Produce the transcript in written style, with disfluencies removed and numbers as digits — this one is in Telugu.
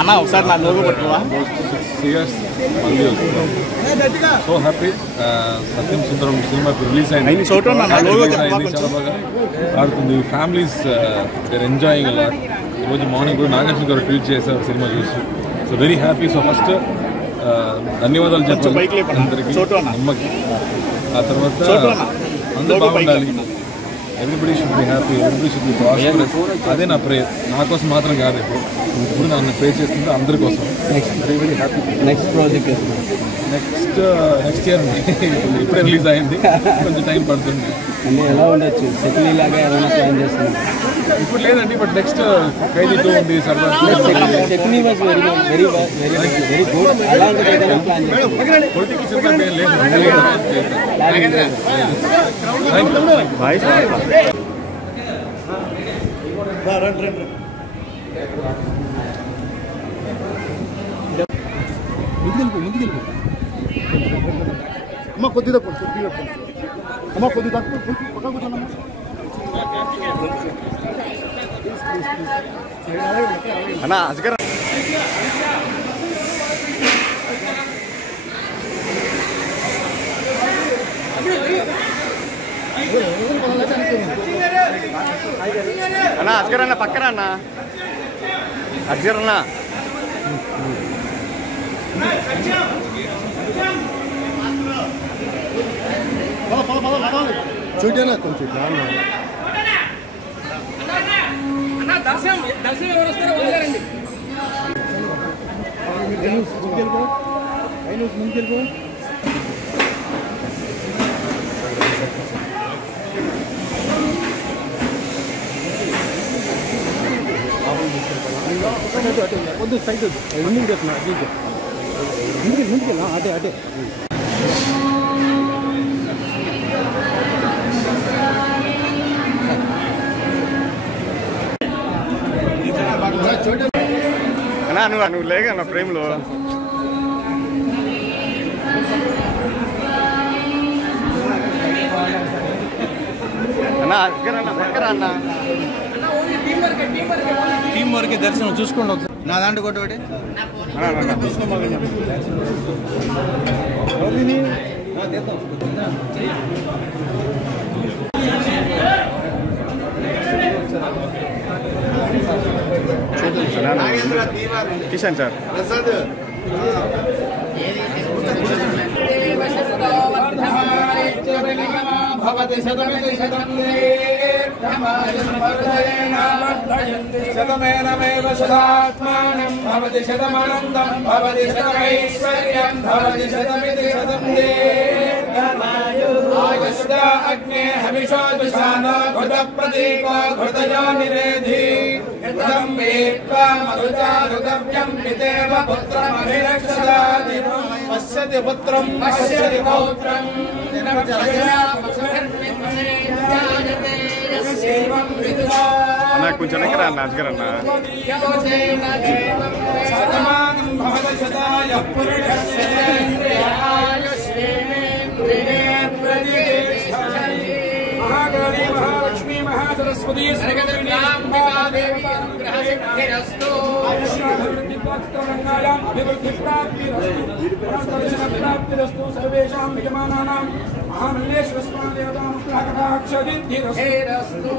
అన్న ఒకసారి నా లోగో పట్టుకోవా. 6 years మళ్ళీ వస్తున్నాం. So happy. Satyam Sundaram cinema release అయింది, చాలా బాగా ఆడుతుంది. ఫ్యామిలీస్ దేర్ ఎంజాయింగ్ అలా. ఈరోజు మార్నింగ్ కూడా నాగార్జున గారు ట్వీట్ చేశారు సినిమా చూసి. So very happy. So first ధన్యవాదాలు చెప్పాలి అందరికీ, అమ్మకి. ఆ తర్వాత అందరూ బాగుండాలి. Everybody should be happy, everybody should be prosperous. అదే నా ప్రేయర్. నా కోసం మాత్రం కాదు, ఇప్పుడు నన్ను ప్రే చేస్తుంటే అందరి కోసం. Very very happy. Next project next year ఇప్పుడే రిలీజ్ అయింది, కొంచెం టైం పడుతుంది. అంటే ఎలా ఉండొచ్చు, సెటిల్ లాగా ఏమైనా ప్లాన్ చేస్తున్నాం? ఇప్పుడు లేదండి, బట్ నెక్స్ట్ ఖైదీ 2 ఉంది. సరదా settle was very very good. అలాంటిది ఏదైనా ప్లాన్ చేస్తాం? పొలిటికల్ సినిమా ఏం లేదు. ముందుకెళ్ళిపో అమ్మ, కొద్దిగా అమ్మ, కొద్దిగా పక్క కూర్చోండి. అన్న అస్గర్ అన్న అస్గర్ అన్న పక్కన అన్న అస్గర్ అన్న చూడేనా కొంచెం దర్శనం ఎవరు వస్తారో వదిలేరండి. ముందుకెళ్ళిపో. కొద్దిగా సైడ్ ముందుకు చెప్తున్నా, ముందుకెళ్ళా. అదే అన్నా నువ్వు లేక నా ఫ్రేమ్లో. అన్నా అస్గర్ అన్న పక్కన అన్న. టీం వరకే దర్శనం చూసుకోండి ఒకసారి. నా దాంట్లో ఒకటి కిషన్ సార్. శతమేనమేవ శతాత్మానం భవతి శతమానందం భవతి శతమైశ్వర్యం భవతి శతమితి శతం ఆగస్త అగ్నే హవిషో దుషానో ఘృత ప్రదీపో ఘృతయో నిరేధి ఘృతం వేత్వా మధుచారుగవ్యం పితేవ పుత్రమభిరక్షదాది పశ్యతి పుత్రం పశ్యతి పౌత్రం అన్న కొంచెం వెనకరా అన్న అస్గర్ అన్న. महाकाली महालक्ष्मी महासरस्वती अभिवृद्धिप्राप्तिरस्तु सर्वेषां विद्यमानानां महामल्लेश्वर स्वामी देवतानुग्रहकटाक्षसिद्धिरस्तु।